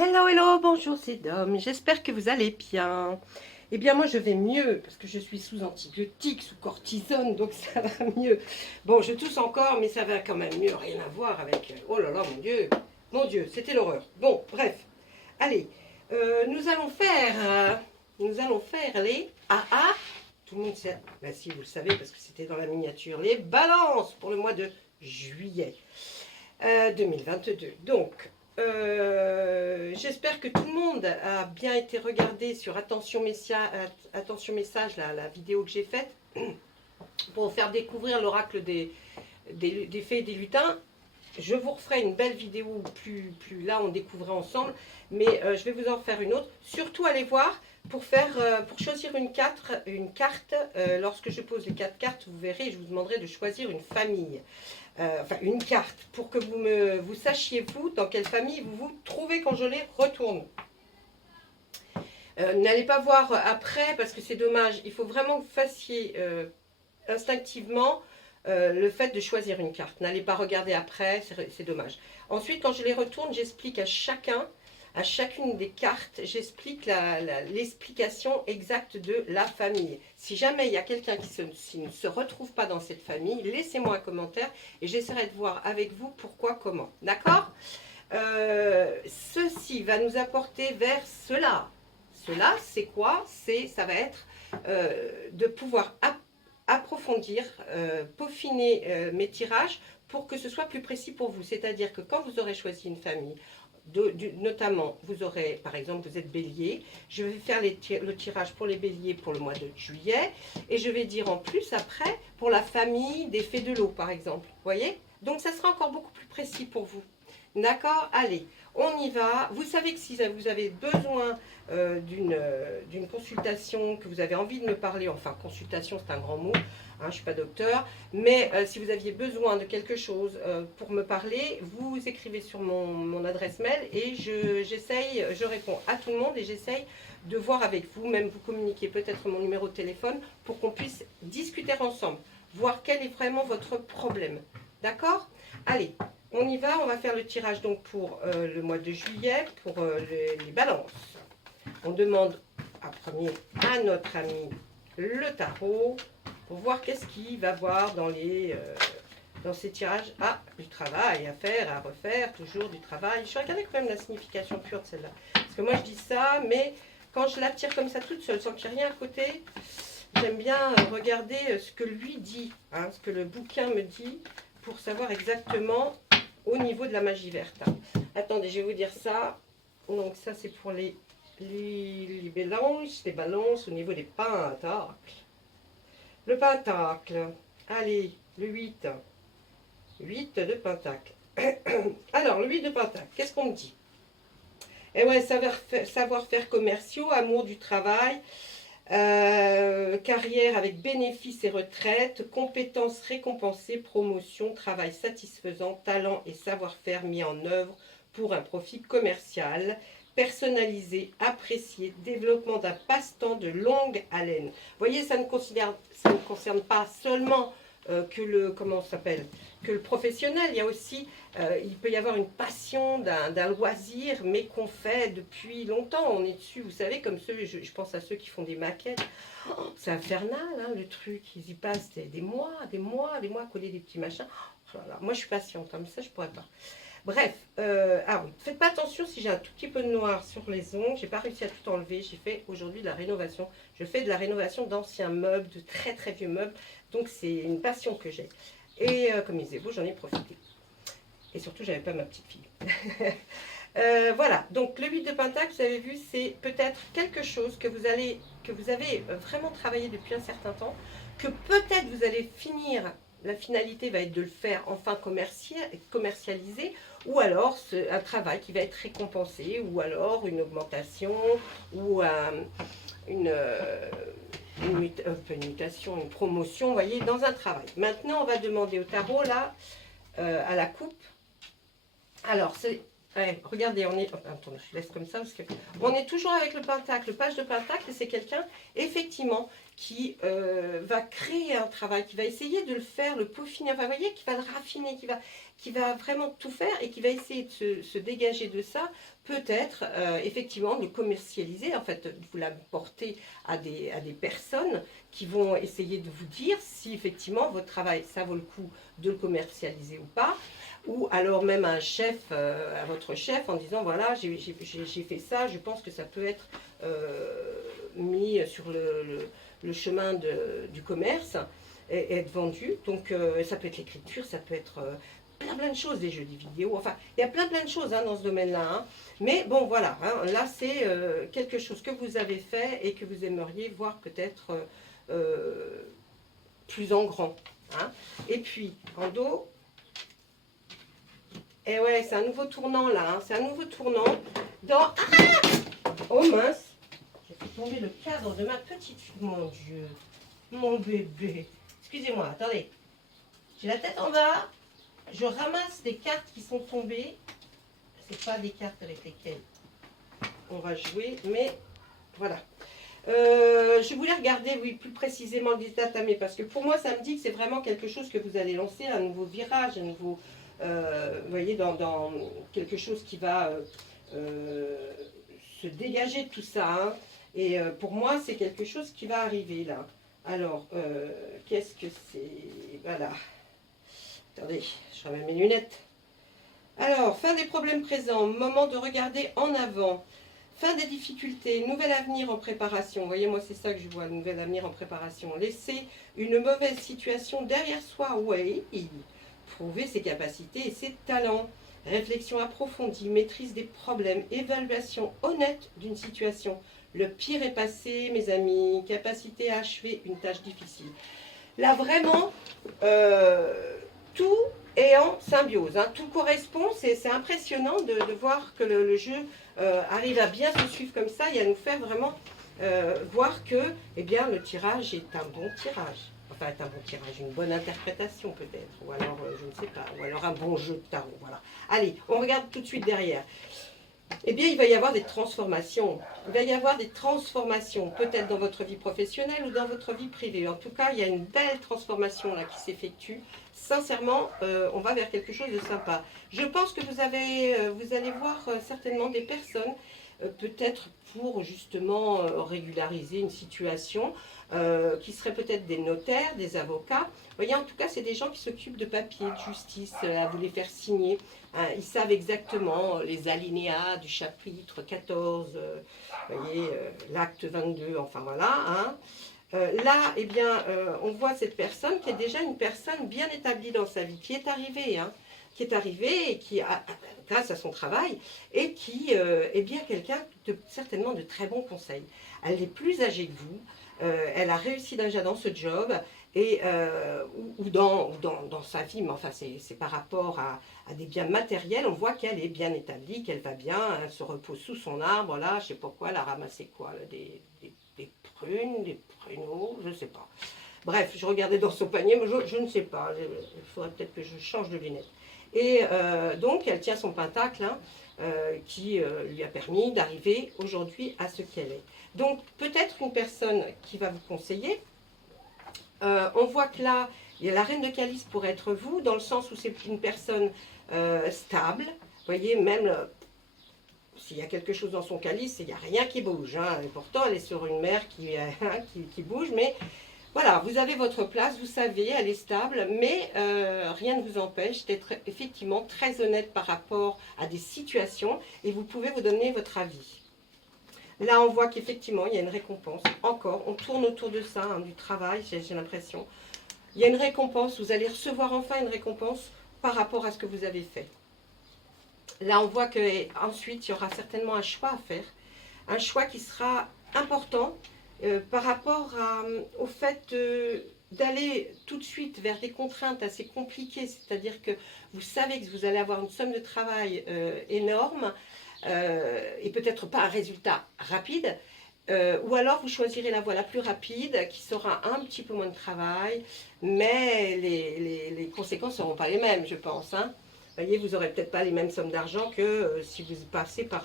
Hello, hello, bonjour, c'est Dom. J'espère que vous allez bien. Eh bien, moi, je vais mieux parce que je suis sous antibiotiques, sous cortisone, donc ça va mieux. Bon, je tousse encore, mais ça va quand même mieux. Rien à voir avec... Oh là là, mon Dieu, c'était l'horreur. Bon, bref. Allez, nous allons faire les AA. Tout le monde sait, ben, si vous le savez, parce que c'était dans la miniature, les balances pour le mois de juillet 2022. Donc, j'espère que tout le monde a bien été regardé sur Attention Message, la vidéo que j'ai faite, pour faire découvrir l'oracle des fées et des lutins. Je vous referai une belle vidéo plus là, on découvrait ensemble, mais je vais vous en faire une autre. Surtout, allez voir, pour choisir une carte, lorsque je pose les 4 cartes, vous verrez, je vous demanderai de choisir une famille. Enfin, une carte, pour que vous sachiez, vous, dans quelle famille vous vous trouvez quand je les retourne. N'allez pas voir après, parce que c'est dommage. Il faut vraiment que vous fassiez instinctivement le fait de choisir une carte. N'allez pas regarder après, c'est dommage. Ensuite, quand je les retourne, j'explique à chacune des cartes, j'explique l'explication exacte de la famille. Si jamais il y a quelqu'un qui ne se retrouve pas dans cette famille, laissez-moi un commentaire et j'essaierai de voir avec vous pourquoi, comment. D'accord? Ceci va nous apporter vers cela. Cela, c'est quoi? Ça va être de pouvoir approfondir, peaufiner mes tirages pour que ce soit plus précis pour vous. C'est-à-dire que quand vous aurez choisi une famille, notamment, vous aurez, par exemple, vous êtes bélier, je vais faire le tirage pour les béliers pour le mois de juillet, et je vais dire en plus après, pour la famille des fées de l'eau, par exemple. Vous voyez? Donc, ça sera encore beaucoup plus précis pour vous. D'accord? Allez, on y va. Vous savez que si vous avez besoin d'une consultation, que vous avez envie de me parler, enfin, consultation, c'est un grand mot, hein, je ne suis pas docteur, mais si vous aviez besoin de quelque chose pour me parler, vous écrivez sur mon adresse mail et je réponds à tout le monde et j'essaye de voir avec vous, même vous communiquer peut-être mon numéro de téléphone pour qu'on puisse discuter ensemble, voir quel est vraiment votre problème. D'accord? Allez, on y va, on va faire le tirage donc pour le mois de juillet, pour les balances. On demande à notre ami le tarot pour voir qu'est-ce qu'il va voir dans ces tirages. Ah, du travail à faire, à refaire, toujours du travail. Je vais regarder quand même la signification pure de celle-là. Parce que moi je dis ça, mais quand je la tire comme ça toute seule, sans qu'il n'y ait rien à côté, j'aime bien regarder ce que lui dit, hein, ce que le bouquin me dit, pour savoir exactement au niveau de la magie verte. Attendez, je vais vous dire ça. Donc ça c'est pour les balances au niveau des pentacles. Le pentacle, allez, le 8. 8 de pentacle. Alors, le 8 de pentacle, qu'est-ce qu'on me dit? Eh ouais, savoir-faire commerciaux, amour du travail, carrière avec bénéfices et retraite, compétences récompensées, promotion, travail satisfaisant, talent et savoir-faire mis en œuvre pour un profit commercial, personnalisé, apprécié, développement d'un passe-temps de longue haleine. Vous voyez, ça ne concerne pas seulement que le professionnel. Il y a aussi, il peut y avoir une passion d'un loisir, mais qu'on fait depuis longtemps. On est dessus, vous savez, comme je pense à ceux qui font des maquettes. Oh, c'est infernal, hein, le truc. Ils y passent des mois à coller des petits machins. Oh là là, moi, je suis patiente, hein, mais ça, je pourrais pas. Bref, ah oui, faites pas attention si j'ai un tout petit peu de noir sur les ongles, j'ai pas réussi à tout enlever, j'ai fait aujourd'hui de la rénovation. Je fais de la rénovation d'anciens meubles, de très très vieux meubles, donc c'est une passion que j'ai. Et comme il faisait beau, j'en ai profité. Et surtout, j'avais pas ma petite fille. Voilà, donc le 8 de Pentacle, vous avez vu, c'est peut-être quelque chose que vous avez vraiment travaillé depuis un certain temps, que peut-être vous allez finir. La finalité va être de le faire enfin commercialiser, ou alors un travail qui va être récompensé, ou alors une augmentation, ou une mutation, une promotion, vous voyez, dans un travail. Maintenant, on va demander au tarot, là, à la coupe. Alors, Ouais, regardez, on est... oh, attendez, je laisse comme ça parce que... On est toujours avec le pentacle. Le page de pentacle, c'est quelqu'un, effectivement, qui va créer un travail, qui va essayer de le faire, le peaufiner, enfin, vous voyez, qui va le raffiner, qui va vraiment tout faire et qui va essayer de se dégager de ça, peut-être, effectivement, de le commercialiser, en fait, de vous l'apporter à des personnes qui vont essayer de vous dire si, effectivement, votre travail, ça vaut le coup de le commercialiser ou pas. Ou alors même à un chef, à votre chef, en disant voilà, j'ai fait ça, je pense que ça peut être mis sur le chemin du commerce et être vendu. Donc ça peut être l'écriture, ça peut être plein de choses, des jeux vidéo, enfin il y a plein de choses hein, dans ce domaine-là. Hein. Mais bon voilà, hein, là c'est quelque chose que vous avez fait et que vous aimeriez voir peut-être plus en grand. Hein. Et puis en dos, et ouais, c'est un nouveau tournant là, hein. C'est un nouveau tournant dans... Ah oh mince, j'ai fait tomber le cadre de ma petite fille, mon Dieu, mon bébé. Excusez-moi, attendez. J'ai la tête en bas, je ramasse des cartes qui sont tombées. C'est pas des cartes avec lesquelles on va jouer, mais voilà. Je voulais regarder, oui, plus précisément le tamé, parce que pour moi, ça me dit que c'est vraiment quelque chose que vous allez lancer, un nouveau virage, un nouveau... vous voyez, dans quelque chose qui va se dégager de tout ça. Hein. Et pour moi, c'est quelque chose qui va arriver là. Alors, qu'est-ce que c'est? Voilà. Attendez, je remets mes lunettes. Alors, fin des problèmes présents, moment de regarder en avant. Fin des difficultés, nouvel avenir en préparation. Vous voyez, moi, c'est ça que je vois, nouvel avenir en préparation. Laisser une mauvaise situation derrière soi, oui. Prouver ses capacités et ses talents. Réflexion approfondie, maîtrise des problèmes, évaluation honnête d'une situation. Le pire est passé, mes amis. Capacité à achever une tâche difficile. Là, vraiment, tout est en symbiose. Hein. Tout correspond. C'est impressionnant de voir que le jeu arrive à bien se suivre comme ça et à nous faire vraiment voir que eh bien, le tirage est un bon tirage. Enfin, un bon tirage, une bonne interprétation peut-être, ou alors, je ne sais pas, ou alors un bon jeu de tarot, voilà. Allez, on regarde tout de suite derrière. Eh bien, il va y avoir des transformations. Il va y avoir des transformations, peut-être dans votre vie professionnelle ou dans votre vie privée. En tout cas, il y a une belle transformation là qui s'effectue. Sincèrement, on va vers quelque chose de sympa. Je pense que vous allez voir certainement des personnes, peut-être pour justement régulariser une situation, qui seraient peut-être des notaires, des avocats. Vous voyez, en tout cas, c'est des gens qui s'occupent de papiers, de justice, à vous les faire signer. Ils savent exactement les alinéas du chapitre 14, vous voyez, l'acte 22, enfin voilà. Hein. Là, eh bien, on voit cette personne qui est déjà une personne bien établie dans sa vie, qui est arrivée, hein, et qui, grâce à son travail, et qui est bien quelqu'un certainement de très bons conseils. Elle est plus âgée que vous, elle a réussi déjà dans ce job, et, ou dans sa vie, mais enfin c'est par rapport à des biens matériels, on voit qu'elle est bien établie, qu'elle va bien, elle se repose sous son arbre, là, je ne sais pas quoi, elle a ramassé quoi, là, des prunes, des pruneaux, je ne sais pas. Bref, je regardais dans son panier, mais je ne sais pas, il faudrait peut-être que je change de lunettes. Et donc, elle tient son pentacle, hein, qui lui a permis d'arriver aujourd'hui à ce qu'elle est. Donc, peut-être une personne qui va vous conseiller. On voit que là, il y a la reine de calice pour être vous, dans le sens où c'est une personne stable. Vous voyez, même s'il y a quelque chose dans son calice, il n'y a rien qui bouge. Hein. Et pourtant, elle est sur une mer qui bouge, mais voilà, vous avez votre place, vous savez, elle est stable, mais rien ne vous empêche d'être effectivement très honnête par rapport à des situations et vous pouvez vous donner votre avis. Là, on voit qu'effectivement, il y a une récompense. Encore, on tourne autour de ça, hein, du travail, j'ai l'impression. Il y a une récompense, vous allez recevoir enfin une récompense par rapport à ce que vous avez fait. Là, on voit qu'ensuite, il y aura certainement un choix à faire. Un choix qui sera important par rapport au fait d'aller tout de suite vers des contraintes assez compliquées. C'est-à-dire que vous savez que vous allez avoir une somme de travail énorme, et peut-être pas un résultat rapide, ou alors vous choisirez la voie la plus rapide qui sera un petit peu moins de travail, mais les conséquences ne seront pas les mêmes, je pense. Hein. voyez, vous n'aurez peut-être pas les mêmes sommes d'argent que si vous passez par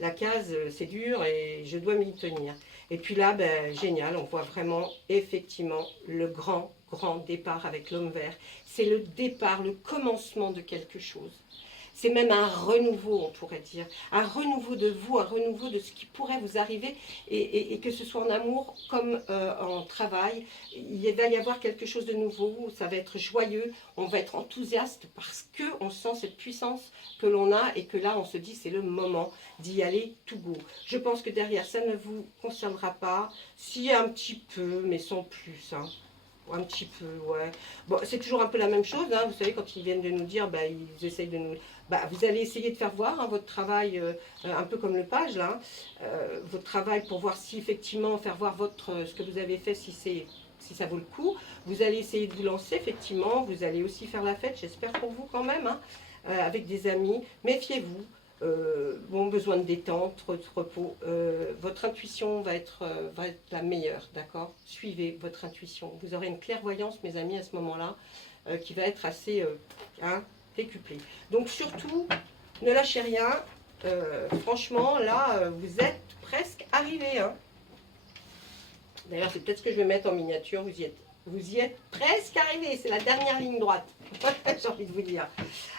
la case c'est dur et je dois m'y tenir. Et puis là, ben, génial, on voit vraiment effectivement le grand départ avec l'homme vert. C'est le départ, le commencement de quelque chose. C'est même un renouveau, on pourrait dire. Un renouveau de vous, un renouveau de ce qui pourrait vous arriver, et que ce soit en amour comme en travail. Il va y avoir quelque chose de nouveau, ça va être joyeux, on va être enthousiaste parce qu'on sent cette puissance que l'on a et que là, on se dit c'est le moment d'y aller tout go. Je pense que derrière, ça ne vous concernera pas. Si un petit peu, mais sans plus, hein. Un petit peu, ouais. Bon, c'est toujours un peu la même chose, hein. Vous savez, quand ils viennent de nous dire, bah, ils essayent de nous... Bah, vous allez essayer de faire voir hein, votre travail, un peu comme le page, là, votre travail pour voir si effectivement, faire voir ce que vous avez fait, si ça vaut le coup. Vous allez essayer de vous lancer, effectivement. Vous allez aussi faire la fête, j'espère pour vous quand même, hein, avec des amis. Méfiez-vous. Bon, besoin de détente, de repos. Votre intuition va être la meilleure, d'accord? Suivez votre intuition. Vous aurez une clairvoyance, mes amis, à ce moment-là, qui va être assez décuplée. Donc surtout, ne lâchez rien. Franchement, là, vous êtes presque arrivé. Hein. D'ailleurs, c'est peut-être ce que je vais mettre en miniature. Vous y êtes presque arrivé. C'est la dernière ligne droite. J'ai envie de vous dire.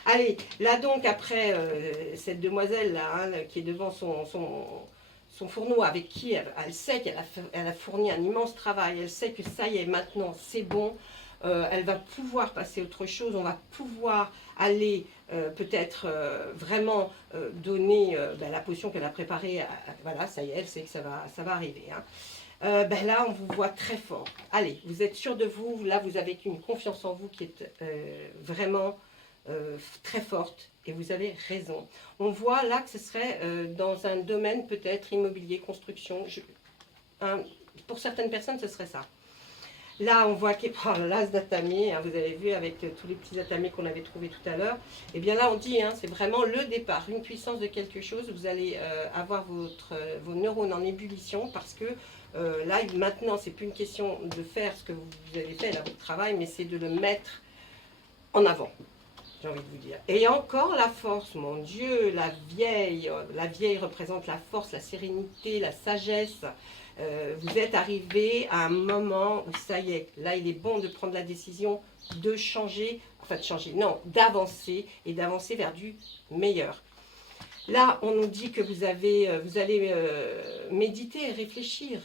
Allez, là donc, après cette demoiselle là, hein, qui est devant son fourneau, avec qui elle sait qu'elle a fourni un immense travail, elle sait que ça y est, maintenant, c'est bon, elle va pouvoir passer à autre chose, on va pouvoir aller peut-être vraiment donner ben, la potion qu'elle a préparée, voilà, ça y est, elle sait que ça va arriver, hein. Ben là, on vous voit très fort. Allez, vous êtes sûr de vous. Là, vous avez une confiance en vous qui est vraiment très forte. Et vous avez raison. On voit là que ce serait dans un domaine peut-être immobilier, construction. Pour certaines personnes, ce serait ça. Là, on voit qu'il prend l'as d'atamé, hein, vous avez vu avec tous les petits atamés qu'on avait trouvés tout à l'heure. Et bien là, on dit, hein, c'est vraiment le départ, une puissance de quelque chose. Vous allez avoir vos neurones en ébullition parce que là, maintenant, c'est plus une question de faire ce que vous avez fait là, votre travail, mais c'est de le mettre en avant, j'ai envie de vous dire. Et encore la force, mon Dieu, la vieille représente la force, la sérénité, la sagesse. Vous êtes arrivé à un moment où ça y est, là il est bon de prendre la décision de changer, enfin de changer, non, d'avancer et d'avancer vers du meilleur. Là, on nous dit que vous allez méditer et réfléchir.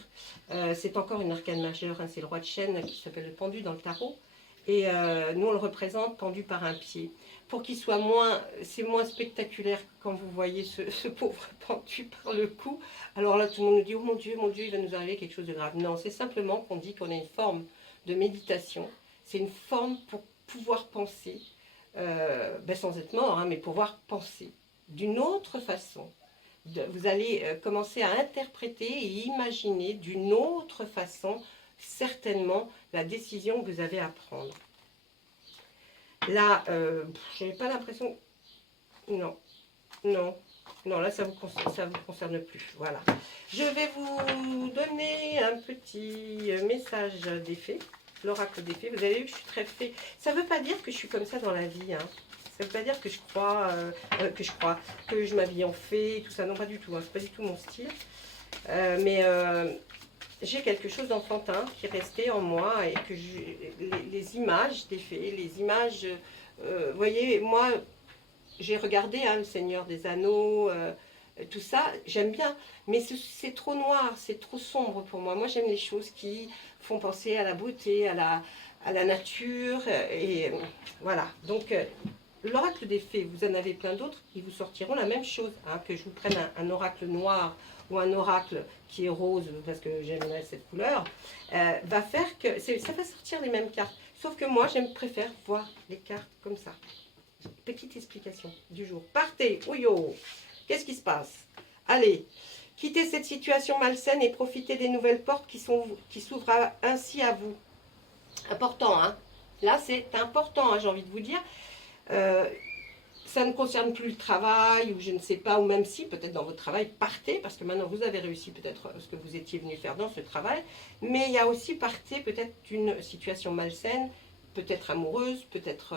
C'est encore une arcane majeure, hein, c'est le roi de chêne qui s'appelle le pendu dans le tarot. Et nous, on le représente pendu par un pied. Pour qu'il soit c'est moins spectaculaire quand vous voyez ce pauvre pendu par le cou. Alors là, tout le monde nous dit, oh mon Dieu, il va nous arriver quelque chose de grave. Non, c'est simplement qu'on dit qu'on a une forme de méditation. C'est une forme pour pouvoir penser, ben sans être mort, hein, mais pouvoir penser d'une autre façon. Vous allez commencer à interpréter et imaginer d'une autre façon, certainement, la décision que vous avez à prendre. Là, je n'avais pas l'impression... Non, là, ça vous concerne plus. Voilà. Je vais vous donner un petit message d'effet, l'oracle d'effet. Vous avez vu que je suis très fée. Ça ne veut pas dire que je suis comme ça dans la vie, hein. Ça ne veut pas dire que que je m'habille en fée, tout ça. Non, pas du tout. Hein. C'est pas du tout mon style. Mais j'ai quelque chose d'enfantin qui est resté en moi et que les images des fées, les images... vous voyez, moi, j'ai regardé hein, le Seigneur des Anneaux, tout ça, j'aime bien. Mais c'est trop noir, c'est trop sombre pour moi. Moi, j'aime les choses qui font penser à la beauté, à la nature. Et voilà. Donc... l'oracle des fées, vous en avez plein d'autres qui vous sortiront la même chose, hein, que je vous prenne un oracle noir ou un oracle qui est rose, parce que j'aimerais cette couleur, va faire que ça va sortir les mêmes cartes. Sauf que moi, préfère voir les cartes comme ça. Petite explication du jour. Partez, ouyo, qu'est-ce qui se passe? Allez, quittez cette situation malsaine et profitez des nouvelles portes qui s'ouvrent ainsi à vous. Important, hein? Là, c'est important, hein, j'ai envie de vous dire. Ça ne concerne plus le travail ou je ne sais pas, ou même si peut-être dans votre travail, partez parce que maintenant vous avez réussi peut-être ce que vous étiez venu faire dans ce travail, mais il y a aussi partez peut-être d'une situation malsaine peut-être amoureuse, peut-être,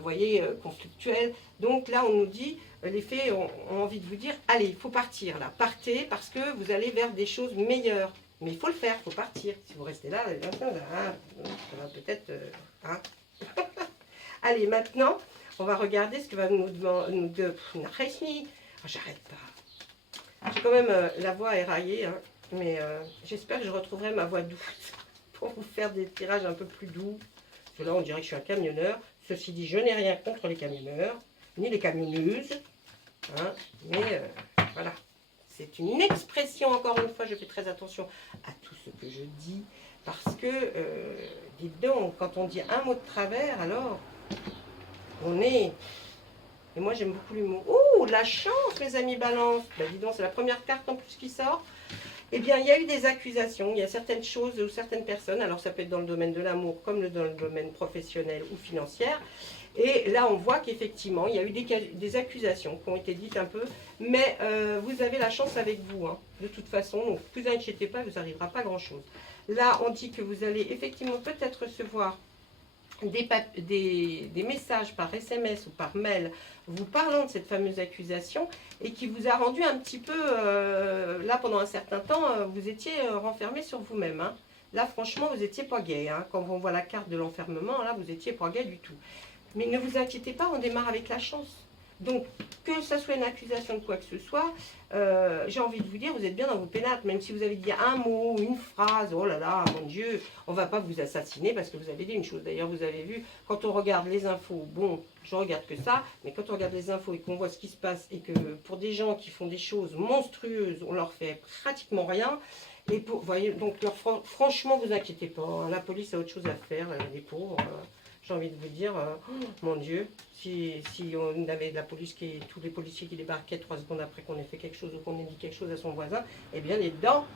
voyez, conflictuelle. Donc là, on nous dit, les fées ont envie de vous dire, allez, il faut partir là, partez parce que vous allez vers des choses meilleures. Mais il faut le faire, il faut partir. Si vous restez là, ça va peut-être... hein. Allez, maintenant, on va regarder ce que va nous demander... J'arrête pas. J'ai quand même la voix éraillée, hein, mais j'espère que je retrouverai ma voix douce pour vous faire des tirages un peu plus doux. Parce que là, on dirait que je suis un camionneur. Ceci dit, je n'ai rien contre les camionneurs, ni les camionneuses. Hein, mais voilà. C'est une expression, encore une fois, je fais très attention à tout ce que je dis. Parce que, dites donc, quand on dit un mot de travers, alors, on est... Et moi, j'aime beaucoup l'humour. Ouh, la chance, mes amis balance. Ben, dis donc, c'est la première carte en plus qui sort. Eh bien, il y a eu des accusations. Il y a certaines choses ou certaines personnes, alors ça peut être dans le domaine de l'amour, comme dans le domaine professionnel ou financier. Et là, on voit qu'effectivement, il y a eu des accusations qui ont été dites un peu. Mais vous avez la chance avec vous, hein, de toute façon. Donc, ne vous inquiétez pas, vous n'arrivera pas grand-chose. Là, on dit que vous allez effectivement peut-être recevoir des messages par SMS ou par mail vous parlant de cette fameuse accusation et qui vous a rendu un petit peu, là pendant un certain temps, vous étiez renfermé sur vous-même. Hein. Là franchement vous étiez pas gay. Hein. Quand on voit la carte de l'enfermement, là vous étiez pas gay du tout. Mais ne vous inquiétez pas, on démarre avec la chance. Donc, que ça soit une accusation de quoi que ce soit, j'ai envie de vous dire, vous êtes bien dans vos pénates, même si vous avez dit un mot, une phrase, oh là là, mon Dieu, on ne va pas vous assassiner parce que vous avez dit une chose. D'ailleurs, vous avez vu, quand on regarde les infos, bon, je regarde que ça, mais quand on regarde les infos et qu'on voit ce qui se passe et que pour des gens qui font des choses monstrueuses, on leur fait pratiquement rien, et pour, voyez, donc franchement, vous inquiétez pas, hein, la police a autre chose à faire, les pauvres. J'ai envie de vous dire, mon Dieu, si on avait de la police, tous les policiers qui débarquaient 3 secondes après qu'on ait fait quelque chose ou qu'on ait dit quelque chose à son voisin, eh bien les dents,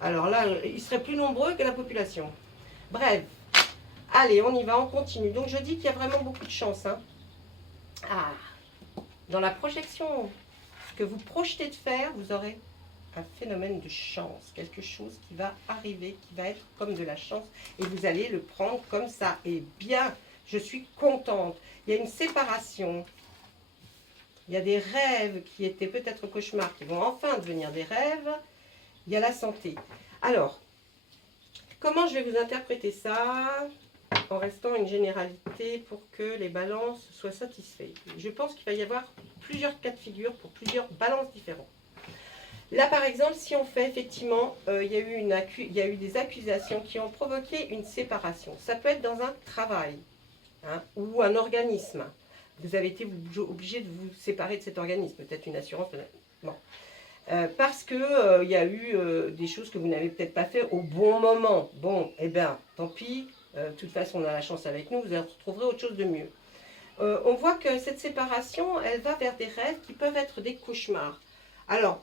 alors là, ils seraient plus nombreux que la population. Bref, allez, on y va, on continue. Donc je dis qu'il y a vraiment beaucoup de chance. Hein. Ah, dans la projection, ce que vous projetez de faire, vous aurez un phénomène de chance, quelque chose qui va arriver, qui va être comme de la chance, et vous allez le prendre comme ça. Et bien, je suis contente. Il y a une séparation. Il y a des rêves qui étaient peut-être cauchemars, qui vont enfin devenir des rêves. Il y a la santé. Alors, comment je vais vous interpréter ça en restant une généralité pour que les balances soient satisfaites? Je pense qu'il va y avoir plusieurs cas de figure pour plusieurs balances différentes. Là, par exemple, si on fait effectivement, il y a eu des accusations qui ont provoqué une séparation. Ça peut être dans un travail, hein, ou un organisme. Vous avez été obligé de vous séparer de cet organisme, peut-être une assurance. Bon. Parce qu'il y a eu des choses que vous n'avez peut-être pas fait au bon moment. Bon, eh bien, tant pis. De toute façon, on a la chance avec nous, vous retrouverez autre chose de mieux. On voit que cette séparation, elle va vers des rêves qui peuvent être des cauchemars. Alors,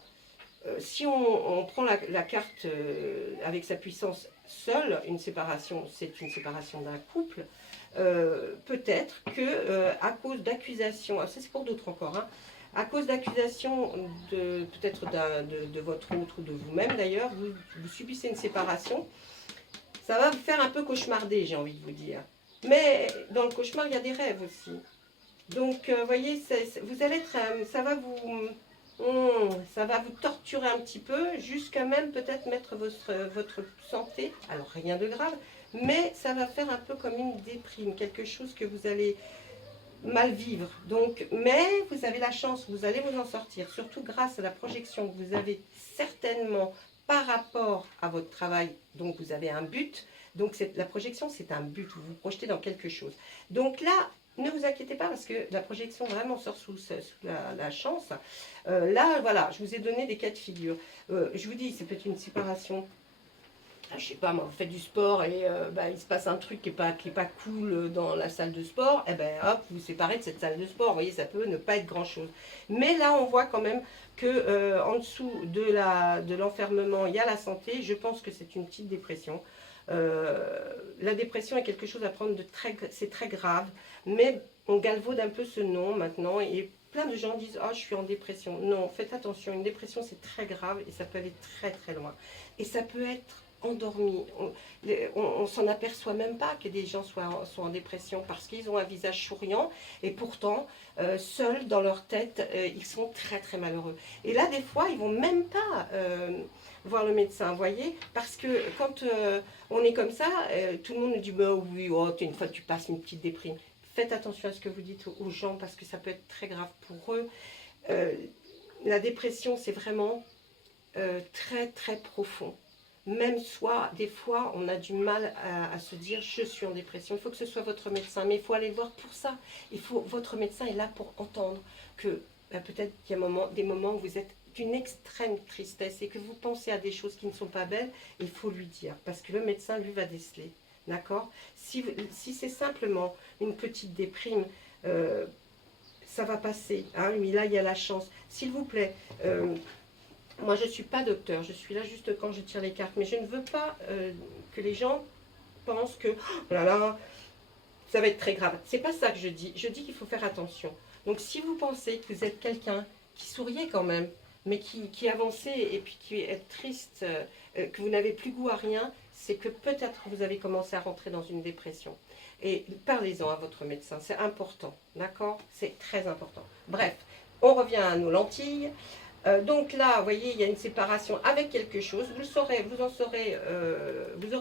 si on prend la carte avec sa puissance seule, une séparation, c'est une séparation d'un couple, peut-être que à cause d'accusations, ça c'est pour d'autres encore, hein, à cause d'accusations peut-être de votre autre ou de vous-même d'ailleurs, vous subissez une séparation, ça va vous faire un peu cauchemarder, j'ai envie de vous dire. Mais dans le cauchemar, il y a des rêves aussi. Donc, vous voyez, vous allez être, ça va vous torturer un petit peu, jusqu'à même peut-être mettre votre santé, alors rien de grave, mais ça va faire un peu comme une déprime, quelque chose que vous allez mal vivre. Donc, mais vous avez la chance, vous allez vous en sortir, surtout grâce à la projection que vous avez certainement par rapport à votre travail, donc vous avez un but, donc la projection c'est un but, vous vous projetez dans quelque chose. Donc là, ne vous inquiétez pas parce que la projection vraiment sort sous la chance. Là, voilà, je vous ai donné des cas de figure. Je vous dis, c'est peut-être une séparation. Je sais pas, moi, vous faites du sport et il se passe un truc qui est pas cool dans la salle de sport. Et ben hop, vous vous séparez de cette salle de sport. Vous voyez, ça peut ne pas être grand-chose. Mais là, on voit quand même que en dessous de l'enfermement, il y a la santé. Je pense que c'est une petite dépression. La dépression est quelque chose à prendre c'est très grave, mais on galvaude un peu ce nom maintenant et plein de gens disent « Oh, je suis en dépression ». Non, faites attention, une dépression c'est très grave et ça peut aller très très loin. Et ça peut être endormis. On s'en aperçoit même pas que des gens sont en dépression parce qu'ils ont un visage souriant et pourtant, seuls dans leur tête, ils sont très très malheureux. Et là, des fois, ils vont même pas voir le médecin, vous voyez, parce que quand on est comme ça, tout le monde nous dit bah oui, oh, une fois tu passes une petite déprime. Faites attention à ce que vous dites aux gens parce que ça peut être très grave pour eux. La dépression, c'est vraiment très très profond. Même soit, des fois, on a du mal à se dire je suis en dépression. Il faut que ce soit votre médecin, mais il faut aller le voir pour ça. Votre médecin est là pour entendre que peut-être qu'il y a des moments où vous êtes d'une extrême tristesse et que vous pensez à des choses qui ne sont pas belles, il faut lui dire, parce que le médecin, lui, va déceler. D'accord? Si c'est simplement une petite déprime, ça va passer. Hein, mais là, il y a la chance. S'il vous plaît, moi, je ne suis pas docteur. Je suis là juste quand je tire les cartes. Mais je ne veux pas que les gens pensent que, oh là là, ça va être très grave. C'est pas ça que je dis. Je dis qu'il faut faire attention. Donc, si vous pensez que vous êtes quelqu'un qui souriait quand même, mais qui avançait et puis qui est triste, que vous n'avez plus goût à rien, c'est que peut-être vous avez commencé à rentrer dans une dépression. Et parlez-en à votre médecin, c'est important, d'accord? C'est très important. Bref, on revient à nos lentilles. Donc là, vous voyez, il y a une séparation avec quelque chose. Vous aurez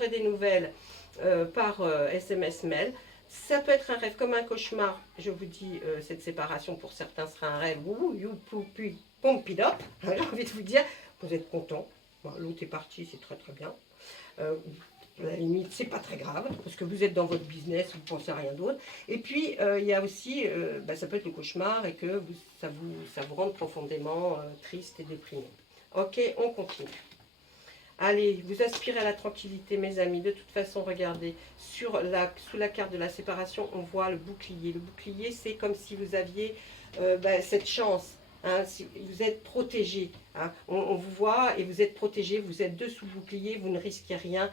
des nouvelles par SMS mail. Ça peut être un rêve comme un cauchemar. Je vous dis, cette séparation pour certains sera un rêve. Ouh, youpi, pompidop. J'ai envie de vous dire, vous êtes content. Bon, l'autre est parti, c'est très très bien. À la limite, c'est pas très grave, parce que vous êtes dans votre business, vous pensez à rien d'autre. Et puis, il y a aussi, ça peut être le cauchemar et que ça vous rende profondément triste et déprimé. Ok, on continue. Allez, vous aspirez à la tranquillité, mes amis. De toute façon, regardez, sous la carte de la séparation, on voit le bouclier. Le bouclier, c'est comme si vous aviez cette chance. Hein, si vous êtes protégé, hein, on vous voit et vous êtes protégé, vous êtes dessous le bouclier, vous ne risquez rien,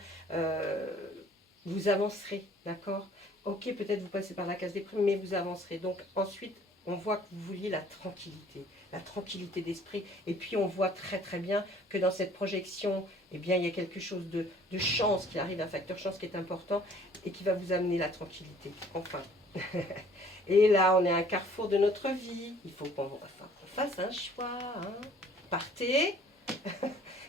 vous avancerez, d'accord? Ok, peut-être vous passez par la case des primes, mais vous avancerez. Donc ensuite, on voit que vous vouliez la tranquillité d'esprit. Et puis on voit très très bien que dans cette projection, eh bien, il y a quelque chose de chance qui arrive, un facteur chance qui est important et qui va vous amener la tranquillité, enfin. Et là, on est à un carrefour de notre vie. Il faut qu'on fasse un choix. Hein. Partez.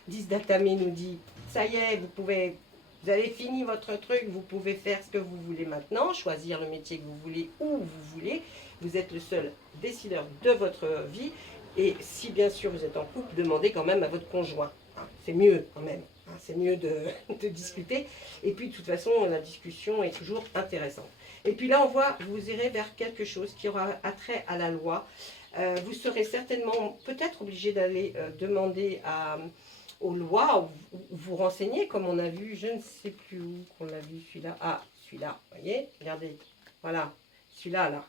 10 Datame nous dit, ça y est, vous avez fini votre truc, vous pouvez faire ce que vous voulez maintenant, choisir le métier que vous voulez, où vous voulez. Vous êtes le seul décideur de votre vie. Et si bien sûr vous êtes en couple, demandez quand même à votre conjoint. Hein. C'est mieux quand même. Hein. C'est mieux de discuter. Et puis de toute façon, la discussion est toujours intéressante. Et puis là, on voit, vous irez vers quelque chose qui aura attrait à la loi. Vous serez certainement peut-être obligé d'aller demander aux lois, ou vous renseigner, comme on a vu, je ne sais plus où qu'on l'a vu, celui-là. Ah, celui-là, vous voyez, regardez, voilà, celui-là, là.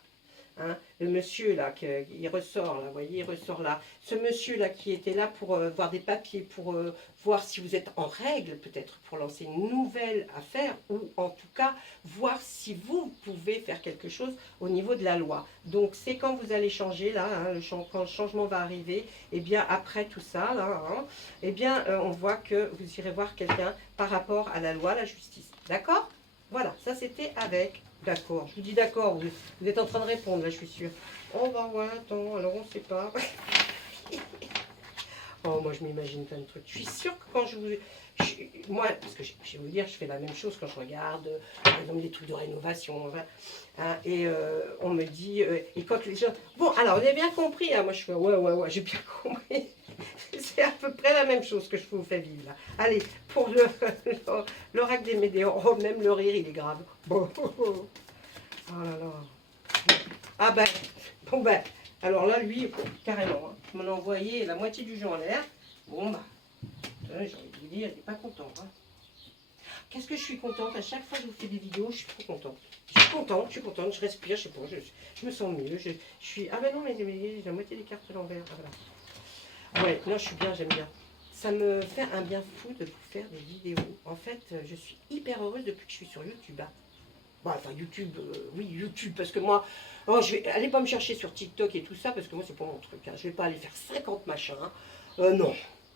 Hein, le monsieur là, il ressort là, vous voyez, il ressort là. Ce monsieur là qui était là pour voir des papiers, pour voir si vous êtes en règle, peut-être pour lancer une nouvelle affaire, ou en tout cas voir si vous pouvez faire quelque chose au niveau de la loi. Donc c'est quand vous allez changer là, hein, quand le changement va arriver, et bien après tout ça là, hein, et bien on voit que vous irez voir quelqu'un par rapport à la loi, la justice. D'accord? Voilà, ça c'était avec. D'accord, je vous dis d'accord, vous êtes en train de répondre là, je suis sûre. Oh bah ouais, attends, alors on ne sait pas. Oh, moi je m'imagine plein de trucs. Je suis sûre que quand moi, parce que je vais vous dire, je fais la même chose quand je regarde, par exemple, des trucs de rénovation. Hein, et on me dit, et quand les gens. Bon, alors, vous avez bien compris, hein, moi je fais, ouais, j'ai bien compris. C'est à peu près la même chose que je vous fais vivre là. Allez, pour l'oracle des Médéors, oh, même le rire, il est grave. Bon. Oh là là. Ah ben, bon ben, alors là, lui, carrément, hein, je m'en ai envoyé la moitié du jeu en l'air. Bon bah, j'ai envie de vous dire, il n'est pas content. Hein. Qu'est-ce que je suis contente, à chaque fois que je vous fais des vidéos, je suis trop contente. Je suis contente, je respire, je sais pas, je me sens mieux. Je suis, ah ben non, mais j'ai la moitié des cartes à l'envers. Ah, voilà. Ouais, non, je suis bien, j'aime bien. Ça me fait un bien fou de vous faire des vidéos. En fait, je suis hyper heureuse depuis que je suis sur YouTube. Hein. Bon, enfin, YouTube, oui, YouTube, parce que moi, oh, allez pas me chercher sur TikTok et tout ça, parce que moi, c'est pas mon truc. Hein. Je vais pas aller faire 50 machins. Non,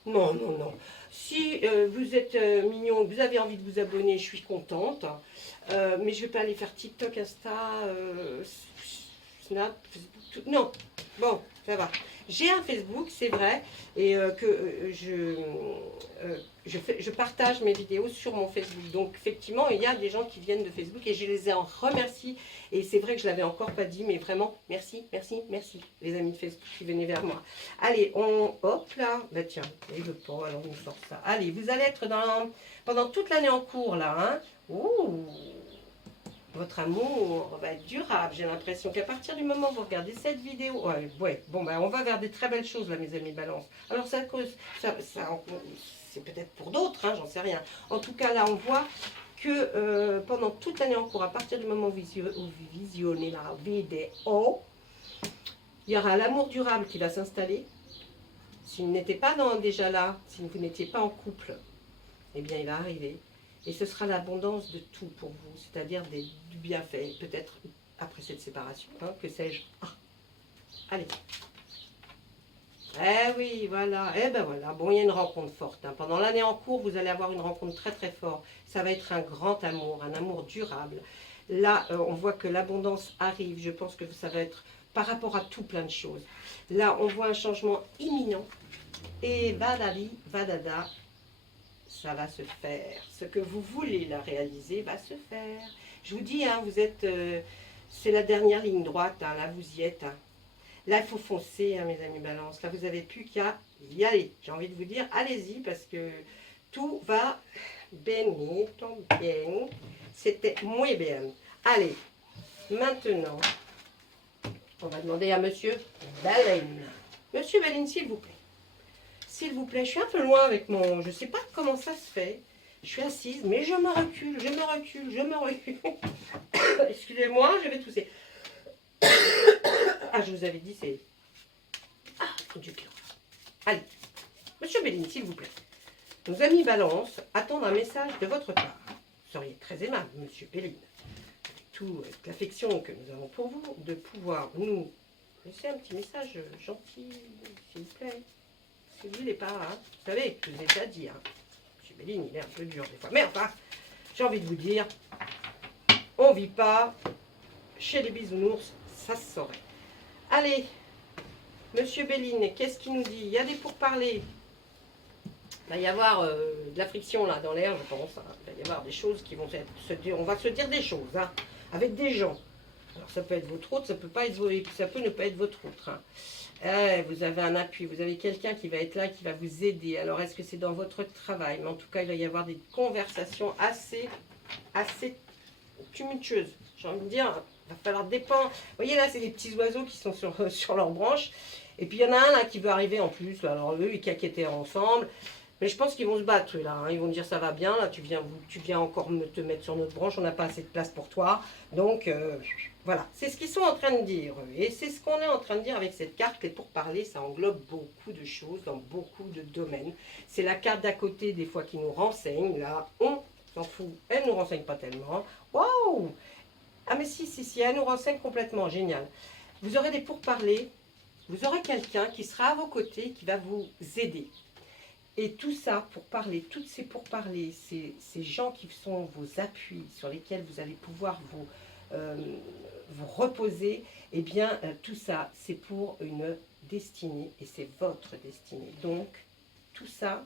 Non, non, non. Si vous êtes mignon, vous avez envie de vous abonner, je suis contente. Mais je ne vais pas aller faire TikTok, Insta, Snap, Facebook, tout. Non, bon, ça va. J'ai un Facebook, c'est vrai, et je partage mes vidéos sur mon Facebook. Donc, effectivement, il y a des gens qui viennent de Facebook et je les en remercie. Et c'est vrai que je ne l'avais encore pas dit, mais vraiment, merci, merci, merci, les amis de Facebook qui venaient vers moi. Allez, hop là, bah tiens, il veut pas, alors on sort ça. Allez, vous allez être pendant toute l'année en cours, là, hein. Ouh, votre amour va être durable. J'ai l'impression qu'à partir du moment où vous regardez cette vidéo, ouais, bon, ben, on va vers des très belles choses, là, mes amis Balance. Alors, ça c'est peut-être pour d'autres, hein, j'en sais rien. En tout cas, là, on voit que pendant toute l'année en cours, à partir du moment où vous visionnez la vidéo, il y aura l'amour durable qui va s'installer. S'il n'était pas déjà là, si vous n'étiez pas en couple, eh bien, il va arriver. Et ce sera l'abondance de tout pour vous, c'est-à-dire du bienfait, peut-être après cette séparation, hein, que sais-je. Ah, allez. Eh oui, voilà, eh ben voilà, bon, il y a une rencontre forte. Hein. Pendant l'année en cours, vous allez avoir une rencontre très très forte. Ça va être un grand amour, un amour durable. Là, on voit que l'abondance arrive. Je pense que ça va être par rapport à tout plein de choses. Là, on voit un changement imminent. Et vadali, vadada, ça va se faire. Ce que vous voulez la réaliser va se faire. Je vous dis, hein, vous êtes, c'est la dernière ligne droite, hein, là vous y êtes. Hein. Là, il faut foncer, hein, mes amis Balance. Là, vous n'avez plus qu'à y aller. J'ai envie de vous dire, allez-y, parce que tout va benito bien. C'était muy bien. Allez, maintenant, on va demander à Monsieur Baleine. Monsieur Baleine, s'il vous plaît. S'il vous plaît, je suis un peu loin avec mon... Je ne sais pas comment ça se fait. Je suis assise, mais je me recule, je me recule, je me recule. Excusez-moi, je vais tousser. Ah, je vous avais dit, c'est... Ah, faut du cœur. Allez, Monsieur Bellini, s'il vous plaît. Nos amis Balance attendent un message de votre part. Vous seriez très aimable, Monsieur Bellini, avec toute l'affection que nous avons pour vous, de pouvoir nous laisser un petit message gentil, s'il vous plaît. Si vous ne voulez pas, hein. Vous savez, je vous ai déjà dit, hein. Monsieur Béline, il est un peu dur des fois. Mais enfin, j'ai envie de vous dire, on ne vit pas chez les bisounours, ça se saurait. Allez, Monsieur Béline, qu'est-ce qu'il nous dit? Il y a des pourparlers. Il va y avoir de la friction là dans l'air, je pense. Hein. Il va y avoir des choses qui vont se dire, on va se dire des choses, hein, avec des gens. Alors ça peut être votre autre, ça peut ne pas être votre autre. Hein. Vous avez un appui, vous avez quelqu'un qui va être là, qui va vous aider. Alors, est-ce que c'est dans votre travail? Mais en tout cas, il va y avoir des conversations assez tumultueuses. J'ai envie de dire, il va falloir dépendre. Vous voyez, là, c'est des petits oiseaux qui sont sur leurs branches. Et puis, il y en a un là qui veut arriver en plus. Alors, eux, ils caquettaient ensemble. Mais je pense qu'ils vont se battre, là. Hein. Ils vont dire, ça va bien, là, tu viens encore te mettre sur notre branche, on n'a pas assez de place pour toi. Donc, voilà. C'est ce qu'ils sont en train de dire. Et c'est ce qu'on est en train de dire avec cette carte. Et pour parler, ça englobe beaucoup de choses dans beaucoup de domaines. C'est la carte d'à côté, des fois, qui nous renseigne. Là, on s'en fout. Elle ne nous renseigne pas tellement. Waouh! Ah, mais si, elle nous renseigne complètement. Génial. Vous aurez des pourparlers. Vous aurez quelqu'un qui sera à vos côtés, qui va vous aider. Et tout ça pour parler, toutes ces pourparlers, ces gens qui sont vos appuis, sur lesquels vous allez pouvoir vous reposer, eh bien tout ça c'est pour une destinée et c'est votre destinée. Donc tout ça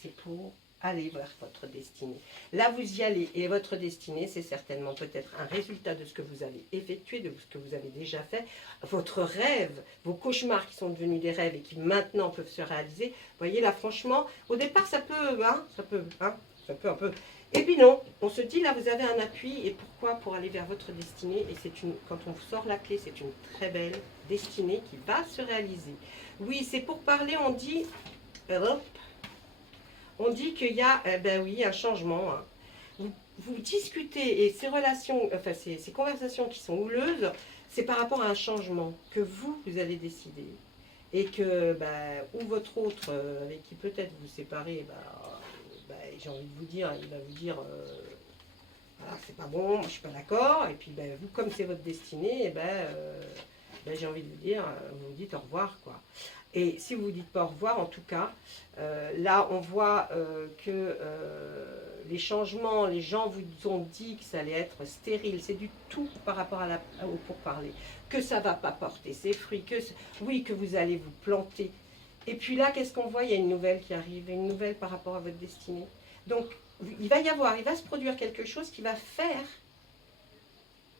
c'est pour aller vers votre destinée. Là vous y allez et votre destinée c'est certainement peut-être un résultat de ce que vous avez effectué, de ce que vous avez déjà fait, votre rêve, vos cauchemars qui sont devenus des rêves et qui maintenant peuvent se réaliser. Vous voyez là franchement, au départ ça peut un peu. Et puis non, on se dit là vous avez un appui et pourquoi? Pour aller vers votre destinée et quand on sort la clé, c'est une très belle destinée qui va se réaliser. Oui, c'est pour parler, on dit, qu'il y a, un changement. Hein. Vous discutez et ces relations, enfin ces conversations qui sont houleuses, c'est par rapport à un changement que vous allez décider. Et que, ou votre autre, avec qui peut-être vous séparez, j'ai envie de vous dire, il va vous dire, voilà, c'est pas bon, moi je suis pas d'accord. Et puis, vous, comme c'est votre destinée, j'ai envie de vous dire, vous vous dites au revoir, quoi. Et si vous ne vous dites pas au revoir, en tout cas, là on voit que les changements, les gens vous ont dit que ça allait être stérile, c'est du tout par rapport au pourparler, que ça ne va pas porter ses fruits, oui, que vous allez vous planter. Et puis là, qu'est-ce qu'on voit? Il y a une nouvelle qui arrive, une nouvelle par rapport à votre destinée. Donc, il va se produire quelque chose qui va faire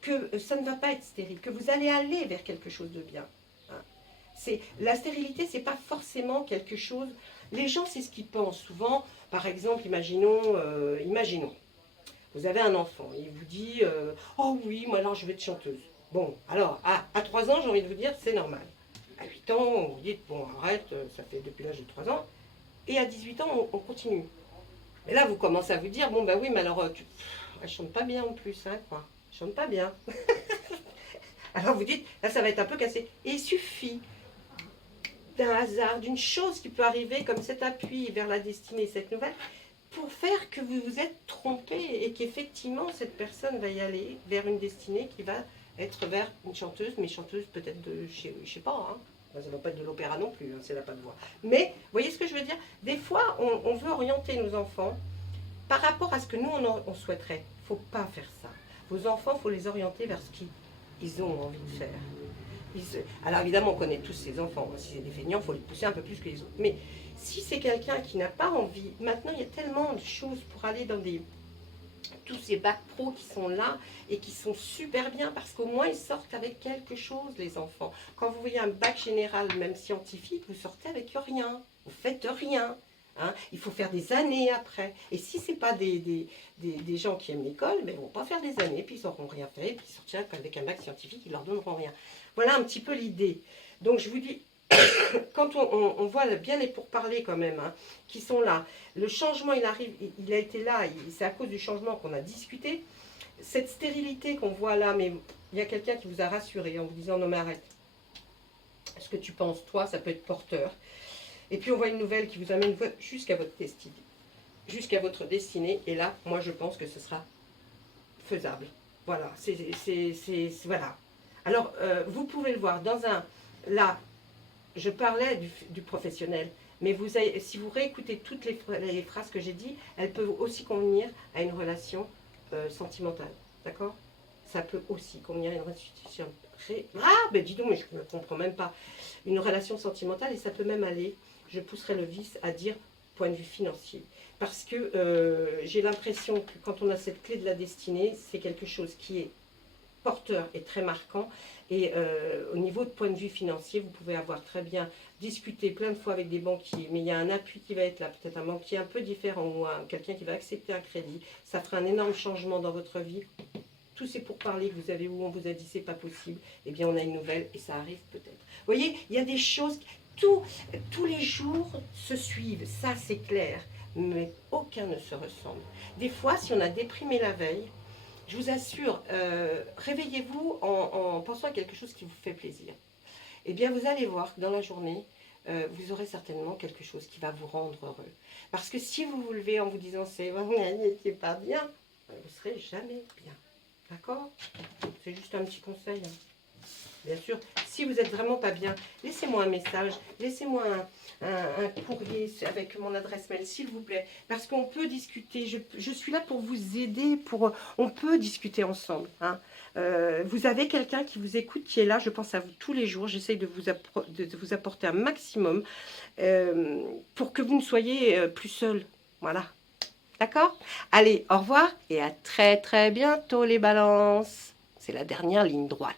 que ça ne va pas être stérile, que vous allez aller vers quelque chose de bien. La stérilité, c'est pas forcément quelque chose. Les gens, c'est ce qu'ils pensent souvent. Par exemple, imaginons, vous avez un enfant, il vous dit oh oui, moi alors je vais être chanteuse. Bon, alors à 3 ans, j'ai envie de vous dire, c'est normal. À 8 ans, vous dites bon, arrête, ça fait depuis l'âge de 3 ans. Et à 18 ans, on continue. Et là, vous commencez à vous dire bon, bah oui, mais alors, elle chante pas bien en plus, hein, quoi. Elle chante pas bien. Alors vous dites, là, ça va être un peu cassé. Et il suffit d'un hasard, d'une chose qui peut arriver comme cet appui vers la destinée, cette nouvelle, pour faire que vous vous êtes trompé et qu'effectivement cette personne va y aller vers une destinée qui va être vers une chanteuse, mais chanteuse peut-être de, je sais pas, hein. Ça ne va pas être de l'opéra non plus, hein, si elle n'a pas de voix. Mais, vous voyez ce que je veux dire? Des fois, on veut orienter nos enfants par rapport à ce que nous, on souhaiterait. Il ne faut pas faire ça. Vos enfants, il faut les orienter vers ce qu'ils ont envie de faire. Alors évidemment, on connaît tous ces enfants. Si c'est des feignants, il faut les pousser un peu plus que les autres. Mais si c'est quelqu'un qui n'a pas envie, maintenant il y a tellement de choses pour aller dans tous ces bacs pro qui sont là et qui sont super bien parce qu'au moins ils sortent avec quelque chose, les enfants. Quand vous voyez un bac général, même scientifique, vous sortez avec rien. Vous faites rien. Hein, il faut faire des années après. Et si ce n'est pas des gens qui aiment l'école, ben, ils ne vont pas faire des années, puis ils n'auront rien fait, puis ils sortiront avec un bac scientifique, ils ne leur donneront rien. Voilà un petit peu l'idée. Donc je vous dis, quand on voit bien les pourparlers quand même, hein, qui sont là, le changement il arrive, il a été là, c'est à cause du changement qu'on a discuté. Cette stérilité qu'on voit là, mais il y a quelqu'un qui vous a rassuré en vous disant non mais arrête, ce que tu penses toi, ça peut être porteur. Et puis on voit une nouvelle qui vous amène jusqu'à votre destinée. Jusqu'à votre destinée. Et là, moi je pense que ce sera faisable. Voilà. Voilà. Alors, vous pouvez le voir dans un... Là, je parlais du professionnel. Mais si vous réécoutez toutes les phrases que j'ai dites, elles peuvent aussi convenir à une relation sentimentale. D'accord? Ça peut aussi convenir à une relation... Ah, ben dis donc, mais je ne comprends même pas. Une relation sentimentale, et ça peut même aller... Je pousserai le vice à dire point de vue financier. Parce que j'ai l'impression que quand on a cette clé de la destinée, c'est quelque chose qui est porteur et très marquant. Et au niveau de point de vue financier, vous pouvez avoir très bien discuté plein de fois avec des banquiers, mais il y a un appui qui va être là, peut-être un banquier un peu différent ou quelqu'un qui va accepter un crédit. Ça fera un énorme changement dans votre vie. Tous ces pourparlers que vous avez où on vous a dit c'est pas possible, eh bien on a une nouvelle et ça arrive peut-être. Vous voyez, il y a des choses... Tous les jours se suivent, ça c'est clair, mais aucun ne se ressemble. Des fois, si on a déprimé la veille, je vous assure, réveillez-vous en pensant à quelque chose qui vous fait plaisir. Eh bien, vous allez voir que dans la journée, vous aurez certainement quelque chose qui va vous rendre heureux. Parce que si vous vous levez en vous disant c'est pas bien, vous ne serez jamais bien. D'accord? C'est juste un petit conseil. Hein. Bien sûr, si vous n'êtes vraiment pas bien, laissez-moi un message, laissez-moi un courrier avec mon adresse mail, s'il vous plaît. Parce qu'on peut discuter, je suis là pour vous aider, on peut discuter ensemble. Hein. Vous avez quelqu'un qui vous écoute, qui est là, je pense à vous tous les jours. J'essaye de vous apporter un maximum pour que vous ne soyez plus seul. Voilà. D'accord? Allez, au revoir et à très très bientôt les balances. C'est la dernière ligne droite.